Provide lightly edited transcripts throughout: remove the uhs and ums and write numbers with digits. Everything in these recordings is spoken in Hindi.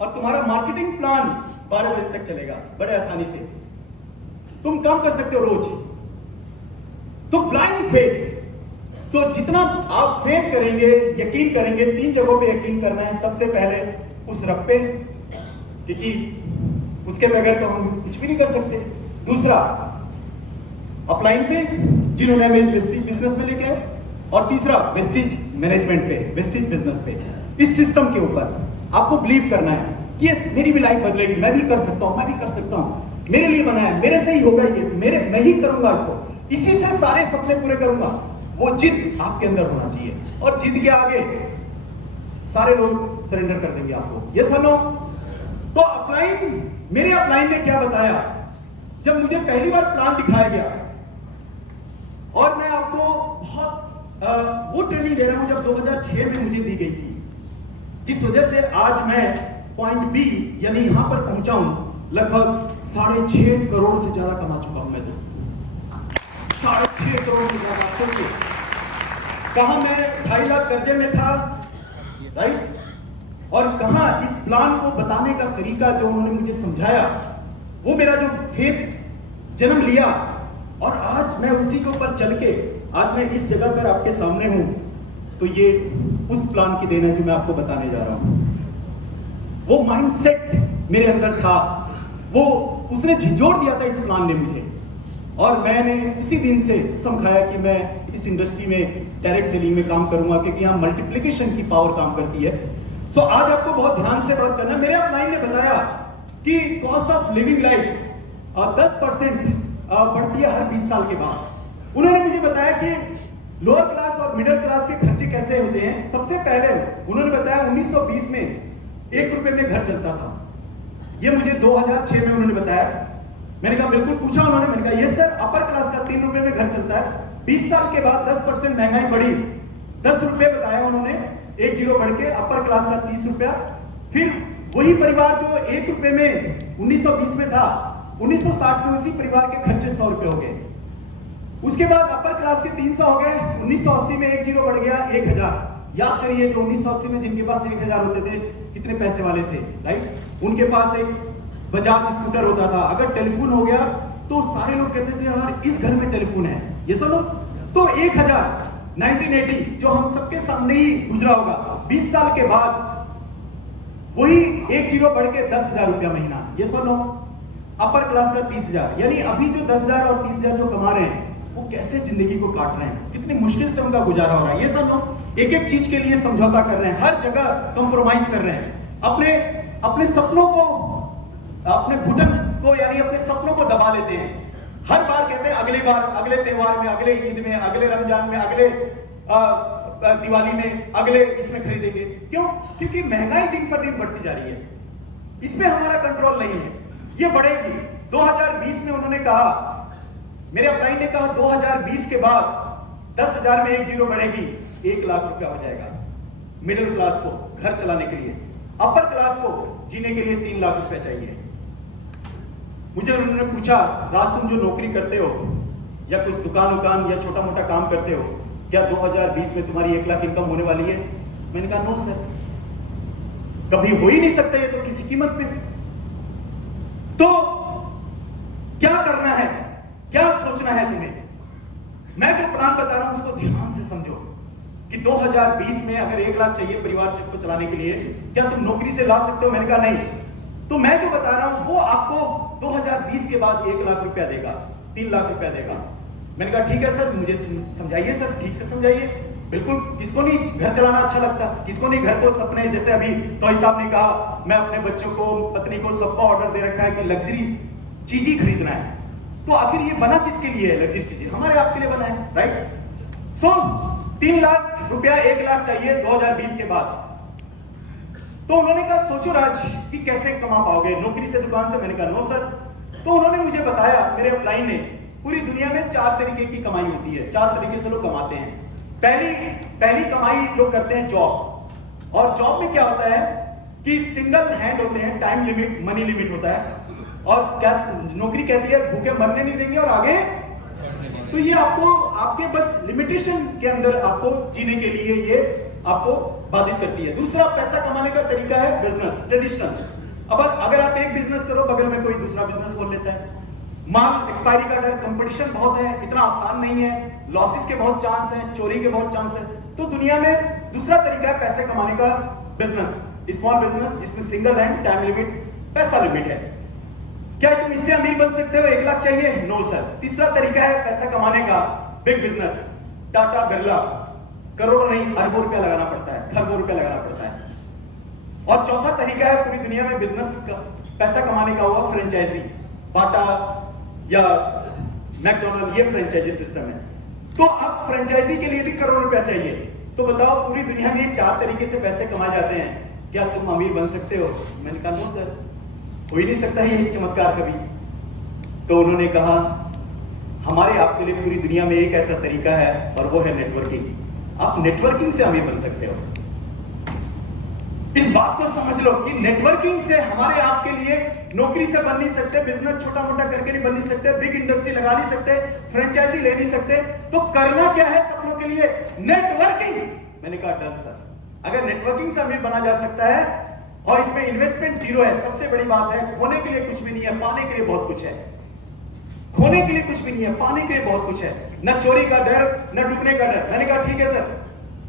और तुम्हारा मार्केटिंग प्लान 12 बजे तक चलेगा बड़े आसानी से। तुम काम कर सकते हो रोज। तो ब्लाइंड फेथ, तो जितना आप फेथ करेंगे, यकीन करेंगे, 3 जगहों पे यकीन करना है। सबसे पहले उस रब पे, क्योंकि उसके बगैर तो हम कुछ भी नहीं कर सकते। दूसरा अपलाइन पे, जिन्होंने हमें इस वेस्टेज बिजनेस में लेके आए। और तीसरा वेस्टेज मैनेजमेंट पे, वेस्टेज बिजनेस पे, इस सिस्टम के ऊपर आपको बिलीव करना है कि ये मेरी भी लाइफ बदलेगी, मैं भी कर सकता हूं, मैं भी कर सकता हूं, मेरे लिए बना है, मेरे से ही होगा ये, मैं ही करूंगा इसको, इसी से सारे सपने पूरे करूंगा। वो जिद आपके अंदर होना चाहिए, और जिद के आगे सारे लोग सरेंडर कर देंगे आपको। ये सुनो, तो अपलाइन, मेरे अपलाइन ने क्या बताया जब मुझे पहली बार प्लान दिखाया गया, और मैं आपको बहुत वो ट्रेनिंग दे रहा हूं जब 2006 में मुझे दी गई थी, जिस वजह से आज मैं पॉइंट बी यानी यहां पर पहुंचा हूं। लगभग 6.5 करोड़ से ज्यादा कमा चुका हूं मैं दोस्तों, 6.5 करोड़ से ज्यादा। सोचिए, कहां मैं 2.5 लाख कर्जे में था, राइट, और कहां इस प्लान को बताने का तरीका जो उन्होंने मुझे समझाया, वो मेरा जो फेथ जन्म लिया, और आज मैं उसी के ऊपर चल के आज मैं इस जगह पर आपके सामने हूं। तो ये उस प्लान की देन है जो मैं आपको बताने जा रहा हूं। वो माइंडसेट मेरे अंदर था, वो उसने झिझोड़ दिया था इस प्लान ने मुझे, और मैंने उसी दिन से समझाया कि मैं इस इंडस्ट्री में डायरेक्ट सेलिंग में काम करूंगा, क्योंकि यहाँ मल्टीप्लिकेशन की पावर काम करती है। सो आज आपको बहुत ध्यान से बात करना है। मेरे अपलाइन ने बताया कि कॉस्ट ऑफ लिविंग लाइफ 10% बढ़ती है हर 20 साल के बाद। उन्होंने मुझे बताया कि लोअर क्लास और मिडिल क्लास के खर्चे कैसे होते हैं। सबसे पहले उन्होंने बताया 1920 में 1 रुपए में घर चलता था। ये मुझे 2006 में उन्होंने बताया। मैंने कहा बिल्कुल, पूछा उन्होंने, मैंने कहा ये सर अपर क्लास का 3 रुपए में घर चलता है। 20 साल के बाद 10% महंगाई बढ़ी, 10 रुपए बताया उन्होंने, 1 जीरो बढ़ के अपर क्लास का 30 रुपया। फिर वही परिवार जो 1 रुपए में 1920 में था, 1960 में उसी परिवार के खर्चे 100 रुपए हो गए। उसके बाद अपर क्लास के 300 हो गए, 1980 में 1 जीरो बढ़ गया 1000। याद करिए, जो 1980 में जिनके पास 1000 होते थे, कितने पैसे वाले थे, राइट। उनके पास एक बजाज स्कूटर होता था। अगर टेलीफोन हो गया तो सारे लोग कहते थे यार इस घर में टेलीफोन है। ये सुनो, तो 1000 1980 जो हम सबके सामने ही गुजरा होगा, 20 साल के बाद वही 1 जीरो बढ़ के 10,000 रुपया महीना। ये सुनो, अपर क्लास का 30,000। यानी अभी जो 10,000 और 30,000 जो कमा रहे हैं, वो कैसे जिंदगी को काट रहे हैं, कितनी मुश्किल से उनका गुजारा हो रहा है। ये सब लोग एक एक चीज के लिए समझौता कर रहे हैं, हर जगह कंप्रोमाइज कर रहे हैं, अपने सपनों को, अपने घुटन को, यानी अपने सपनों को दबा लेते हैं। हर बार कहते हैं अगली बार, अगले त्योहार में, अगले ईद में, अगले रमजान में, अगले दिवाली में, अगले इसमें खरीदेंगे। क्यों? क्योंकि महंगाई दिन पर दिन बढ़ती जा रही है, इसमें हमारा कंट्रोल नहीं है, ये बढ़ेगी। 2020 में उन्होंने कहा, मेरे अपलाइन ने कहा 2020 के बाद 10,000 में 1 जीरो बढ़ेगी, 1 लाख रुपया हो जाएगा मिडिल क्लास को घर चलाने के लिए। अपर क्लास को जीने के लिए 3 लाख रुपया चाहिए। मुझे उन्होंने पूछा, राज तुम जो नौकरी करते हो या कुछ दुकान या छोटा मोटा काम करते हो, क्या 2020 में तुम्हारी 1 लाख इनकम होने वाली है? मैंने कहा नो सर, कभी हो ही नहीं सकता ये तो किसी कीमत पे। तो क्या करना है, क्या सोचना है तुम्हें? मैं जो प्लान बता रहा हूं उसको ध्यान से समझो कि 2020 में अगर 1 लाख चाहिए परिवार को चलाने के लिए, क्या तुम नौकरी से ला सकते हो? मैंने कहा नहीं। तो मैं जो बता रहा हूं वो आपको 2020 के बाद 1 लाख रुपया देगा, 3 लाख रुपया देगा। मैंने कहा ठीक है सर, मुझे समझाइए सर, ठीक से समझाइए। बिल्कुल, किसको नहीं घर चलाना अच्छा लगता, किसको नहीं घर को सपने, जैसे अभी तोई साहब ने कहा मैं अपने बच्चों को, पत्नी को, सबको ऑर्डर दे रखा है कि लग्जरी चीज ही खरीदना है। तो आखिर ये बना किसके लिए है? लग्जरी चीजें हमारे आपके लिए बना है, राइट। सो 3 लाख रुपया 1 लाख चाहिए 2020 के बाद। तो उन्होंने कहा सोचो राज कि कैसे कमा पाओगे नौकरी से, दुकान से? मैंने कहा नो सर। तो उन्होंने मुझे बताया, मेरे अपलाइन ने, पूरी दुनिया में 4 तरीके की कमाई होती है, 4 तरीके से लोग कमाते हैं। पहली कमाई लोग करते हैं जॉब, और जॉब में क्या होता है कि सिंगल हैंड होते हैं, टाइम लिमिट, मनी लिमिट होता है, और क्या नौकरी कहती है भूखे मरने नहीं देंगे और आगे। तो ये आपको आपके बस लिमिटेशन के अंदर आपको जीने के लिए ये आपको बाधित करती है। दूसरा पैसा कमाने का तरीका है बिजनेस, ट्रेडिशनल। अब अगर आप एक बिजनेस करो, बगल में कोई दूसरा बिजनेस खोल लेता है। माल एक्सपायरी का डर, कंपटीशन बहुत है, इतना आसान नहीं है, लॉसेस के बहुत चांस हैं, चोरी के बहुत चांस है। तो दुनिया में दूसरा तरीका है पैसे कमाने का, बिजनेस, स्मॉल बिजनेस, जिसमें सिंगल हैंड, टाइम लिमिट, पैसा लिमिट है। क्या तुम इससे अमीर बन सकते हो? 1 लाख चाहिए? No sir. तीसरा तरीका है पैसा कमाने का, बिग बिजनेस, टाटा बिरला, करोड़ों नहीं अरबों रुपया लगाना पड़ता है, खरबों रुपया लगाना पड़ता है। और चौथा तरीका है पूरी दुनिया में बिजनेस का पैसा कमाने का हुआ, फ्रेंचाइजी, बाटा या मैकडॉनल्ड, ये फ्रेंचाइजी सिस्टम है। तो अब फ्रेंचाइजी के लिए भी करोड़ रुपया चाहिए। तो बताओ पूरी दुनिया में ये 4 तरीके से पैसे कमाए जाते हैं, क्या तुम अमीर बन सकते हो? मैंने कहा नो सर, हो ही नहीं सकता ये चमत्कार कभी। तो उन्होंने कहा हमारे आपके लिए पूरी दुनिया में एक ऐसा तरीका है और वो है नेटवर्किंग। आप नेटवर्किंग से अमीर बन सकते हो। इस बात को समझ लो कि नेटवर्किंग से हमारे आपके लिए नौकरी से बन नहीं सकते, बिजनेस छोटा मोटा करके नहीं बन नहीं सकते, बिग इंडस्ट्री लगा नहीं सकते, फ्रेंचाइजी ले नहीं सकते। तो करना क्या है सब लोग के लिए? नेटवर्किंग। मैंने कहा डन सर, अगर नेटवर्किंग से अमीर बना जा सकता है और इसमें इन्वेस्टमेंट जीरो है, सबसे बड़ी बात है, खोने के लिए कुछ भी नहीं है, पाने के लिए बहुत कुछ है। खोने के लिए कुछ भी नहीं है, पाने के लिए बहुत कुछ है। न चोरी का डर, न डूबने का डर। मैंने कहा ठीक है सर।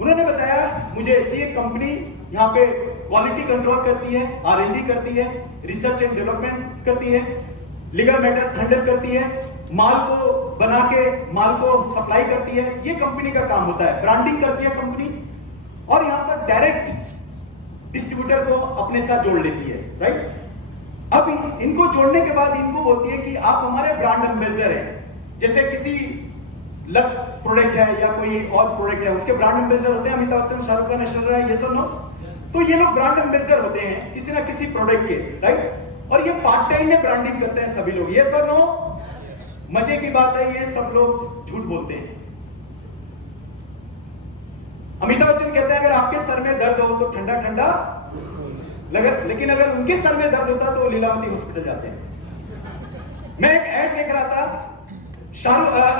उन्होंने बताया मुझे कि ये कंपनी यहाँ पे क्वालिटी कंट्रोल करती है, R&D करती है, रिसर्च एंड डेवलपमेंट करती है, लीगल मैटर्स हैंडल करती है, माल को बना के माल को सप्लाई करती है। ये कंपनी का काम होता है। ब्रांडिंग करती है कंपनी, और यहाँ पर डायरेक्ट डिस्ट्रीब्यूटर को अपने साथ जोड़ लेती है, राइट। अब इनको जोड़ने के बाद इनको बोलती है कि आप हमारे ब्रांड एम्बेसडर हैं। जैसे किसी लक्स प्रोडक्ट है या कोई और प्रोडक्ट है, उसके ब्रांड एम्बेसडर होते हैं अमिताभ बच्चन, शाहरुख खान, ऐश्वर्या राय, ये सब लोग। तो ये लोग ब्रांड एम्बेसडर होते हैं किसी ना किसी प्रोडक्ट के, राइट। और ये पार्ट टाइम में ब्रांडिंग करते हैं सभी लोग, ये सब लोग। मजे की बात है, ये सब लोग झूठ बोलते हैं। अमिताभ बच्चन कहते हैं अगर आपके सर में दर्द हो तो ठंडा ठंडा लगे, लेकिन अगर उनके सर में दर्द होता तो वो लीलावती हॉस्पिटल जाते हैं। मैं एक ऐड देख रहा था,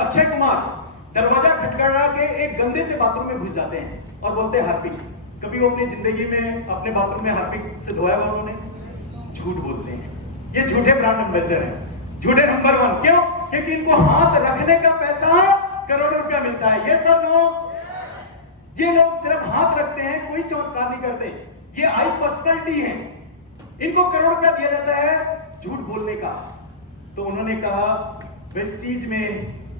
अक्षय कुमार दरवाजा खटखटा के एक गंदे से बाथरूम में घुस जाते हैं और बोलते हैं हार्पिक। कभी वो अपनी जिंदगी में अपने बाथरूम में हार्पिक से धोया हुआ उन्होंने? झूठ बोलते हैं। ये झूठे ब्रांड एम्बेसडर हैं, झूठे नंबर 1। क्यों? क्योंकि इनको हाथ रखने का पैसा करोड़ों रुपया मिलता है। ये सब लोग, ये लोग सिर्फ हाथ रखते हैं, कोई चमत्कार नहीं करते। ये आई पर्सनैलिटी है, इनको करोड़ रुपया दिया जाता है झूठ बोलने का। तो उन्होंने कहा वेस्टीज में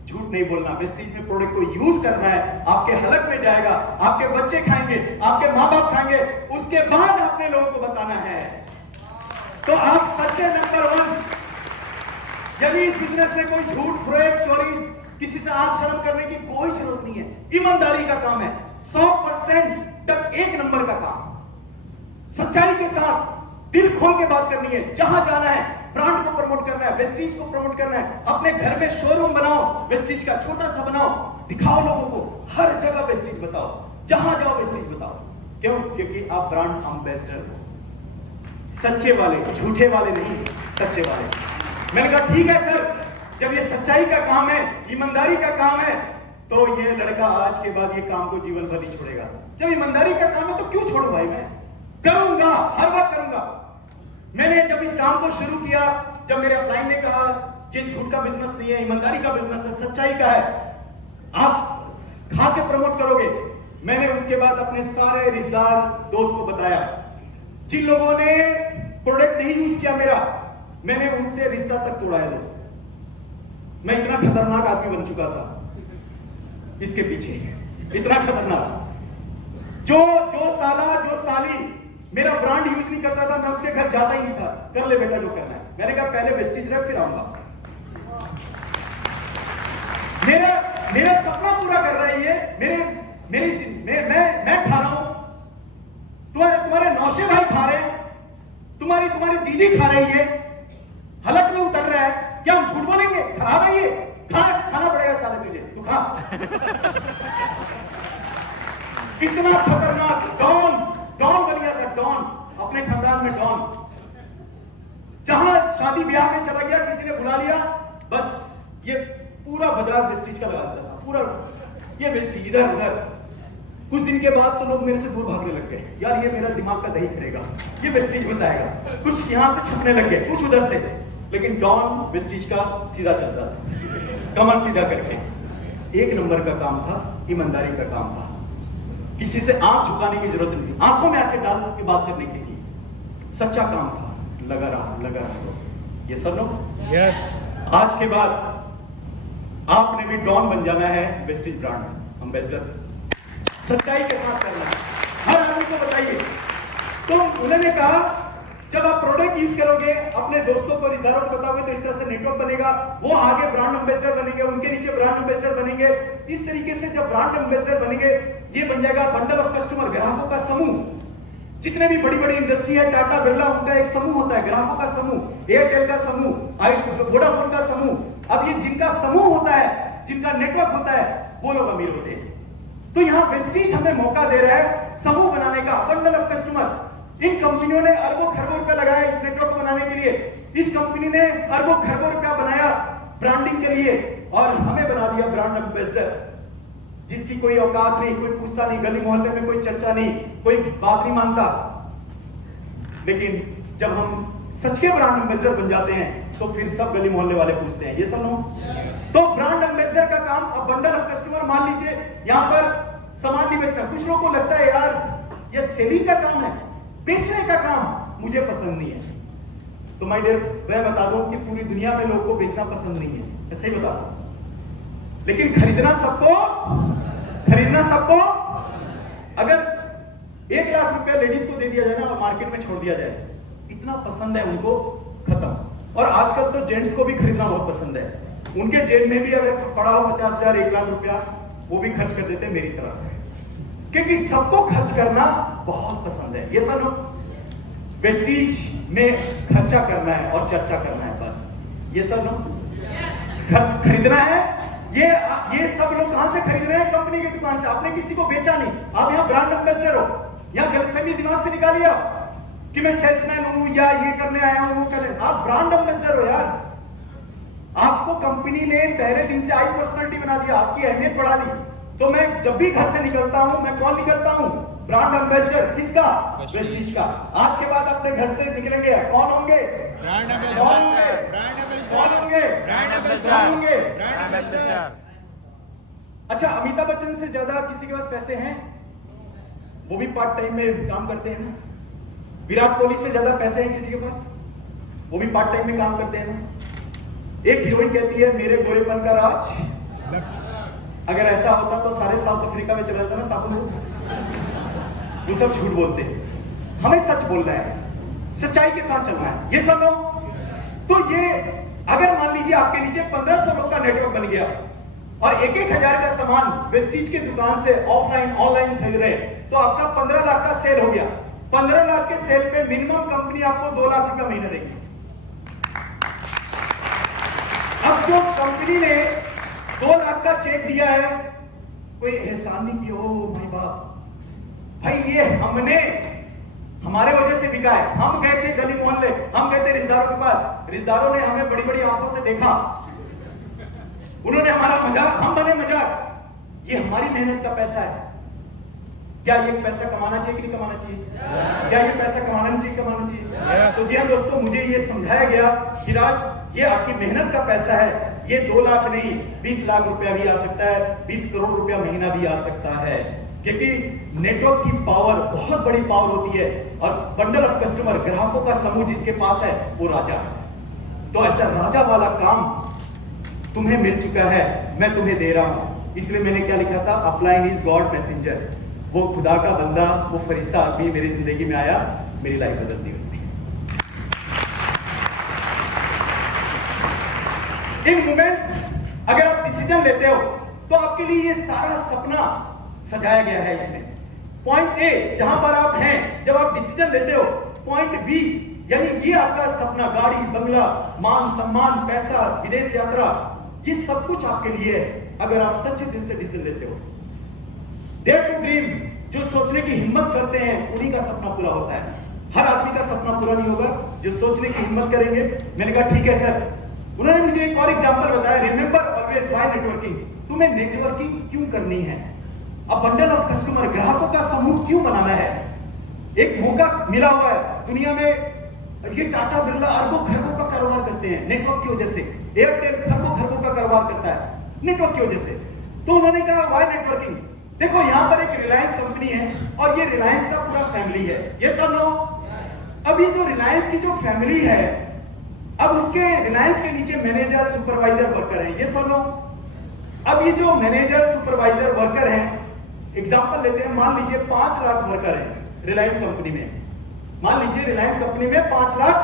झूठ नहीं बोलना, वेस्टीज में प्रोडक्ट को यूज करना है। आपके हलक में जाएगा, आपके बच्चे खाएंगे, आपके माँ बाप खाएंगे, उसके बाद आपने लोगों को बताना है। तो आप सच्चे नंबर 1। यदि इस बिजनेस में कोई झूठ, फ्रॉड, चोरी, किसी से आंख शर्म करने की कोई जरूरत नहीं है। ईमानदारी का काम है, 100% तक 1 नंबर का काम। सच्चाई के साथ दिल खोल के बात करनी है। जहां जाना है, ब्रांड को प्रमोट करना है, वेस्टीज को प्रमोट करना है। अपने घर में शोरूम बनाओ, वेस्टीज का छोटा सा बनाओ, दिखाओ लोगों को, हर जगह वेस्टीज बताओ, जहां जाओ वेस्टीज बताओ। क्यों? क्योंकि आप ब्रांड एम्बेसडर हो, सच्चे वाले, झूठे वाले नहीं, सच्चे वाले। मैंने कहा ठीक है सर, जब ये सच्चाई का काम है, ईमानदारी का काम है, तो ये लड़का आज के बाद ये काम को जीवन भर नहीं छोड़ेगा। जब ईमानदारी का काम है तो क्यों छोड़ू भाई, मैं करूंगा, हर वक्त करूंगा। मैंने जब इस काम को शुरू किया, जब मेरे अपलाइन ने कहा ये झूठ का बिजनेस नहीं है, ईमानदारी का बिजनेस है, सच्चाई का है, आप खा के प्रमोट करोगे। मैंने उसके बाद अपने सारे रिश्तेदार, दोस्त को बताया। जिन लोगों ने प्रोडक्ट नहीं यूज किया मेरा, मैंने उनसे रिश्ता तक तोड़ाया दोस्त। मैं इतना खतरनाक आदमी बन चुका था इसके पीछे, इतना खतरनाक। जो साला, जो साली मेरा ब्रांड यूज नहीं करता था, मैं उसके घर जाता ही नहीं था। कर ले बेटा जो करना है। मैंने कहा पहले वेस्टीज रख, फिर आऊंगा। मेरा सपना पूरा कर रहा है ये। मैं खा रहा हूं, तुम्हारे नौशे भाई खा रहे हैं, तुम्हारी दीदी खा रही है, हलक में उतर रहा है। क्या हम झूठ बोलेंगे? खराब है ये, खाना पड़ेगा साले तुझे, तू खा। इतना खतरनाक डॉन बन गया था, डॉन, अपने खानदान में डॉन। जहां शादी ब्याह में चला गया, किसी ने बुला लिया, बस ये पूरा बाजार वेस्टीज का लगा देता था, पूरा ये वेस्टीज इधर उधर। कुछ दिन के बाद तो लोग मेरे से दूर भागने लग गए, यार ये मेरा दिमाग का दही करेगा, ये वेस्टीज बताएगा, कुछ यहाँ से छुपने लग गए, कुछ उधर से। लेकिन डॉन वेस्टीज का सीधा चलता था, कमर सीधा करके। एक नंबर का काम था, ईमानदारी का काम था, किसी से आंख झुकाने की जरूरत नहीं, आंखों में आके डाल के बात करने की थी, सच्चा काम था। लगा रहा दोस्त। ये सब लोग यस। आज के बाद आपने भी डॉन बन जाना है, वेस्टीज ब्रांड एम्बेसडर, सच्चाई के साथ करना है, हर आदमी को बताइए। तो उन्होंने कहा जब आप प्रोडक्ट यूज करोगे, अपने दोस्तों को, रिश्तेदारों को बताओगे, तो इस तरह से नेटवर्क बनेगा, वो आगे ब्रांड एम्बेसडर बनेंगे, उनके नीचे ब्रांड एम्बेसडर बनेंगे। इस तरीके से जब ब्रांड एम्बेसडर बनेंगे, ये बन जाएगा बंडल ऑफ कस्टमर, ग्राहकों का समूह। जितने भी बड़ी बड़ी इंडस्ट्री है, टाटा बिरला, उनका एक समूह होता है, ग्राहकों का समूह, एयरटेल का समूह, वोडाफोन का समूह। अब ये जिनका समूह होता है, जिनका नेटवर्क होता है, वो लोग अमीर होते हैं। तो यहाँ वेस्टीज हमें मौका दे रहा है समूह बनाने का, बंडल ऑफ कस्टमर। इन कंपनियों ने अरबों खरबों रुपया लगाया इस नेटवर्क बनाने के लिए, इस कंपनी ने अरबों खरबों रुपया बनाया ब्रांडिंग के लिए, और हमें बना दिया ब्रांड एम्बेसडर, जिसकी कोई औकात नहीं, कोई पूछता नहीं, गली मोहल्ले में कोई चर्चा नहीं, कोई बात नहीं मानता। लेकिन जब हम सच के ब्रांड एम्बेसडर बन जाते हैं, तो फिर सब गली मोहल्ले वाले पूछते हैं, ये सब लोग। तो ब्रांड एम्बेसडर का काम, अब बंडल ऑफ कस्टमर, मान लीजिए यहां पर सामान नहीं बेचना, कुछ लोगों को लगता है यार ये सेलिंग का काम है, बेचने का काम मुझे पसंद नहीं है। तो माय डियर, मैं बता दूं कि पूरी दुनिया में लोगों को बेचना पसंद नहीं है, ऐसे ही बता दूं। लेकिन खरीदना सबको, अगर 1 लाख रुपया लेडीज को दे दिया जाए ना और मार्केट में छोड़ दिया जाए, इतना पसंद है उनको, खत्म। और आजकल तो जेंट्स को भी खरीदना बहुत पसंद है, उनके जेब में भी अगर पड़ा हो 50,000 1 लाख रुपया, वो भी खर्च कर देते हैं मेरी तरह, क्योंकि सबको खर्च करना बहुत पसंद है। ये सब लोग वेस्टीज में खर्चा करना है और चर्चा करना है, बस। ये सब लोग खरीदना है, ये सब लोग कहां से खरीद रहे हैं? कंपनी की दुकान से। आपने किसी को बेचा नहीं, आप यहाँ ब्रांड एम्बेसडर हो। यहाँ गलतफहमी दिमाग से निकालिए कि मैं सेल्समैन हूं या ये करने आया हूं, वो करने। आप ब्रांड एम्बेसडर हो यार। आपको कंपनी ने पहले दिन से आई पर्सनालिटी बना दिया, आपकी अहमियत बढ़ा दी। तो मैं जब भी घर से निकलता हूं, मैं कौन निकलता हूं? Brand ambassador. किसका? वेस्टीज का। आज के बाद अपने घर से निकलेंगे, कौन होंगे? ब्रांड कौन होंगे? कौन होंगे? ब्रांड कौन होंगे? एम्बेसडर। अच्छा, अमिताभ बच्चन से ज्यादा किसी के पास पैसे हैं? वो भी पार्ट टाइम में काम करते हैं ना। विराट कोहली से ज्यादा पैसे हैं किसी के पास? वो भी पार्ट टाइम में काम करते हैं ना। एक हीरोइन कहती है मेरे गोरेपन का राज, अगर ऐसा होता तो सारे साउथ अफ्रीका में चला जाता ना साथ में। वो सब झूठ बोलते हैं, हमें सच बोलना है, सच्चाई के साथ चलना है। ये सब लोग, तो ये अगर मान लीजिए आपके नीचे 1500 लोग का नेटवर्क बन गया और 1-1 हजार का सामान वेस्टीज के दुकान से ऑफलाइन ऑनलाइन खरीद रहे, तो आपका 15 लाख का सेल हो गया। 15 लाख के सेल पे मिनिमम कंपनी आपको 2 लाख रुपया महीना देगी। अब जो कंपनी ने 2 लाख का चेक दिया है, कोई एहसान नहीं किया, ओ भाई बाप, भाई ये हमने हमारे वजह से बिका है। हम गए थे गली मोहल्ले, हम गए थे रिश्तेदारों के पास, रिश्तेदारों ने हमें बड़ी बड़ी आंखों से देखा, उन्होंने हमारा मजाक, हम बने मजाक। ये हमारी मेहनत का पैसा है। क्या ये पैसा कमाना चाहिए कि नहीं कमाना चाहिए? क्या ये पैसा कमाना नहीं चाहिए, कमाना चाहिए? तो जी हाँ दोस्तों, मुझे ये समझाया गया कि राज, ये आपकी मेहनत का पैसा है। ये 2 लाख नहीं, 20 लाख रुपया भी आ सकता है, 20 करोड़ रुपया महीना भी आ सकता है, क्योंकि नेटवर्क की पावर बहुत बड़ी पावर होती है। और बंडल ऑफ कस्टमर, ग्राहकों का समूह जिसके पास है, वो राजा है। तो ऐसा राजा वाला काम तुम्हें मिल चुका है, मैं तुम्हें दे रहा हूं। इसलिए मैंने क्या लिखा था? Upline is God messenger. वो खुदा का बंदा, वो फरिश्ता आदमी मेरी जिंदगी में आया, मेरी लाइफ बदल दी उसने। इन मोमेंट्स अगर आप डिसीजन लेते हो, तो आपके लिए ये सारा सपना सजाया गया है इसमें। पॉइंट ए जहां पर आप हैं, जब आप डिसीजन लेते हो, पॉइंट बी यानी ये आपका सपना, गाड़ी, बंगला, मान सम्मान, पैसा, विदेश यात्रा, ये सब कुछ आपके लिए है अगर आप सच्चे दिल से डिसीजन लेते हो। डेयर टू ड्रीम, जो सोचने की हिम्मत करते हैं उन्हीं का सपना पूरा होता है। हर आदमी का सपना पूरा नहीं होगा, जो सोचने की हिम्मत करेंगे। मैंने कहा ठीक है सर। उन्होंने मुझे एक और एग्जांपल बताया, रिमेंबर ऑलवेज व्हाई नेटवर्किंग। तुम्हें नेटवर्किंग क्यों करनी है? अब बंडल ऑफ कस्टमर, ग्राहकों का समूह क्यों बनाना है? एक मौका मिला हुआ है दुनिया में। ये टाटा बिरला अरबों खरबों का कारोबार करते हैं नेटवर्क की वजह से। एयरटेल खरबों खरबों का कारोबार करता है नेटवर्क की वजह से। तो उन्होंने कहा वाई नेटवर्किंग? देखो यहां पर एक रिलायंस कंपनी है और ये रिलायंस का पूरा फैमिली है, ये सब लोग। अब ये जो रिलायंस की जो फैमिली है, अब उसके रिलायंस के नीचे मैनेजर सुपरवाइजर वर्कर हैं, ये सब लोग। अब ये जो मैनेजर सुपरवाइजर वर्कर हैं, एग्जांपल लेते हैं, मान लीजिए 5 लाख वर्कर हैं रिलायंस कंपनी में। मान लीजिए रिलायंस कंपनी में 5 लाख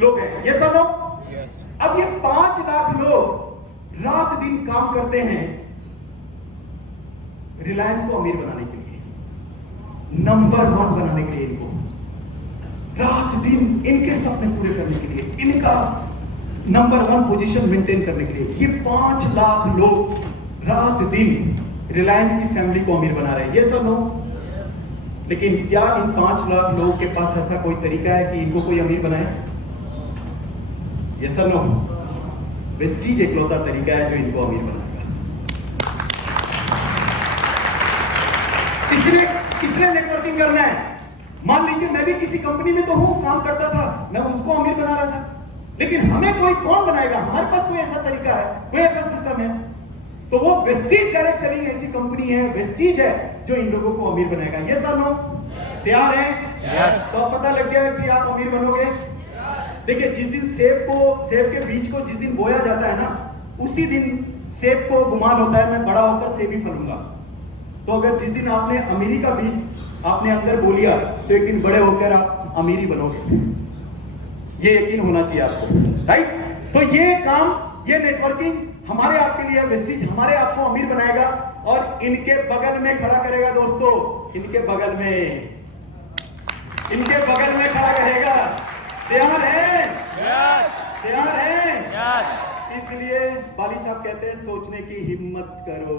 लोग हैं, ये सब लोग। अब ये 5 लाख लोग रात दिन काम करते हैं रिलायंस को अमीर बनाने के लिए, नंबर 1 बनाने के लिए, इनको रात दिन इनके सपने पूरे करने के लिए, इनका नंबर 1 पोजीशन मेंटेन करने के लिए ये 5 लाख लोग रात दिन रिलायंस की फैमिली को अमीर बना रहे हैं, ये सब लोग। लेकिन क्या इन 5 लाख लोगों के पास ऐसा कोई तरीका है कि इनको कोई अमीर बनाए? ये सब लोग वेस्टीज इकलौता तरीका है जो इनको अमीर बनाएगा। किसने नेटवर्किंग करना है? मान लीजिए मैं भी किसी कंपनी में तो हूं, काम करता था, मैं उसको अमीर बना रहा था, लेकिन हमें कोई कौन बनाएगा? हमारे पास कोई ऐसा तरीका है, कोई ऐसा सिस्टम है? तो वो वेस्टीज डायरेक्ट सेलिंग ऐसी कंपनी है, वेस्टीज है, जो इन लोगों को अमीर बनाएगा। ये सब लोग तैयार हैं? तो पता लग गया कि आप अमीर बनोगे। देखिए, जिस दिन सेब के बीज को जिस दिन बोया जाता है ना, उसी दिन सेब को गुमान होता है मैं बड़ा होकर सेब ही फलूंगा। तो अगर जिस दिन आपने अमीरी का बीज आपने अंदर बो लिया, तो एक दिन बड़े होकर आप अमीरी बनोगे। ये यकीन होना चाहिए आपको, राइट? तो ये काम, ये नेटवर्किंग हमारे आपके लिए वेस्टीज हमारे आपको अमीर बनाएगा और इनके बगल में खड़ा करेगा दोस्तों, इनके बगल में खड़ा करेगा। तैयार है? तैयार है? इसलिए बाली साहब कहते हैं सोचने की हिम्मत करो,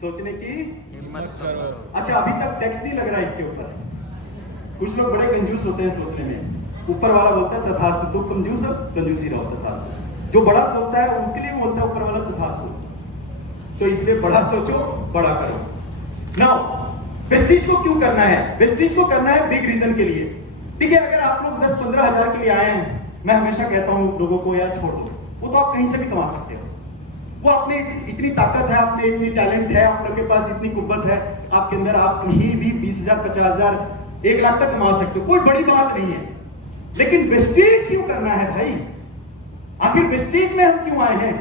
सोचने की हिम्मत करो। अच्छा, अभी तक टैक्स नहीं लग रहा इसके ऊपर। कुछ लोग बड़े कंजूस होते हैं सोचने में, ऊपर वाला बोलता है तथास्तु, तो कंजूस कंजूसी रहो, तथास्तु। जो बड़ा सोचता है उसके लिए बोलता है ऊपर वाला तथास्तु। तो इसलिए बड़ा सोचो, बड़ा करो। नाउ वेस्टीज को क्यों करना है? वेस्टीज को करना है बिग रीजन के लिए। ठीक है, अगर आप लोग 10-15 हजार के लिए आए हैं, मैं हमेशा कहता हूं लोगों को यार छोड़ दो, वो तो आप कहीं से भी कमा सकते हो। वो आपने इतनी ताकत है, आपने इतनी टैलेंट है, आप लोग के पास इतनी कुव्वत है आपके अंदर, आप कहीं भी 20,000, 50,000, 1 लाख तक कमा सकते हो, कोई बड़ी बात नहीं है। लेकिन वेस्टीज क्यों करना है भाई? आखिर वेस्टीज में हम क्यों आए हैं?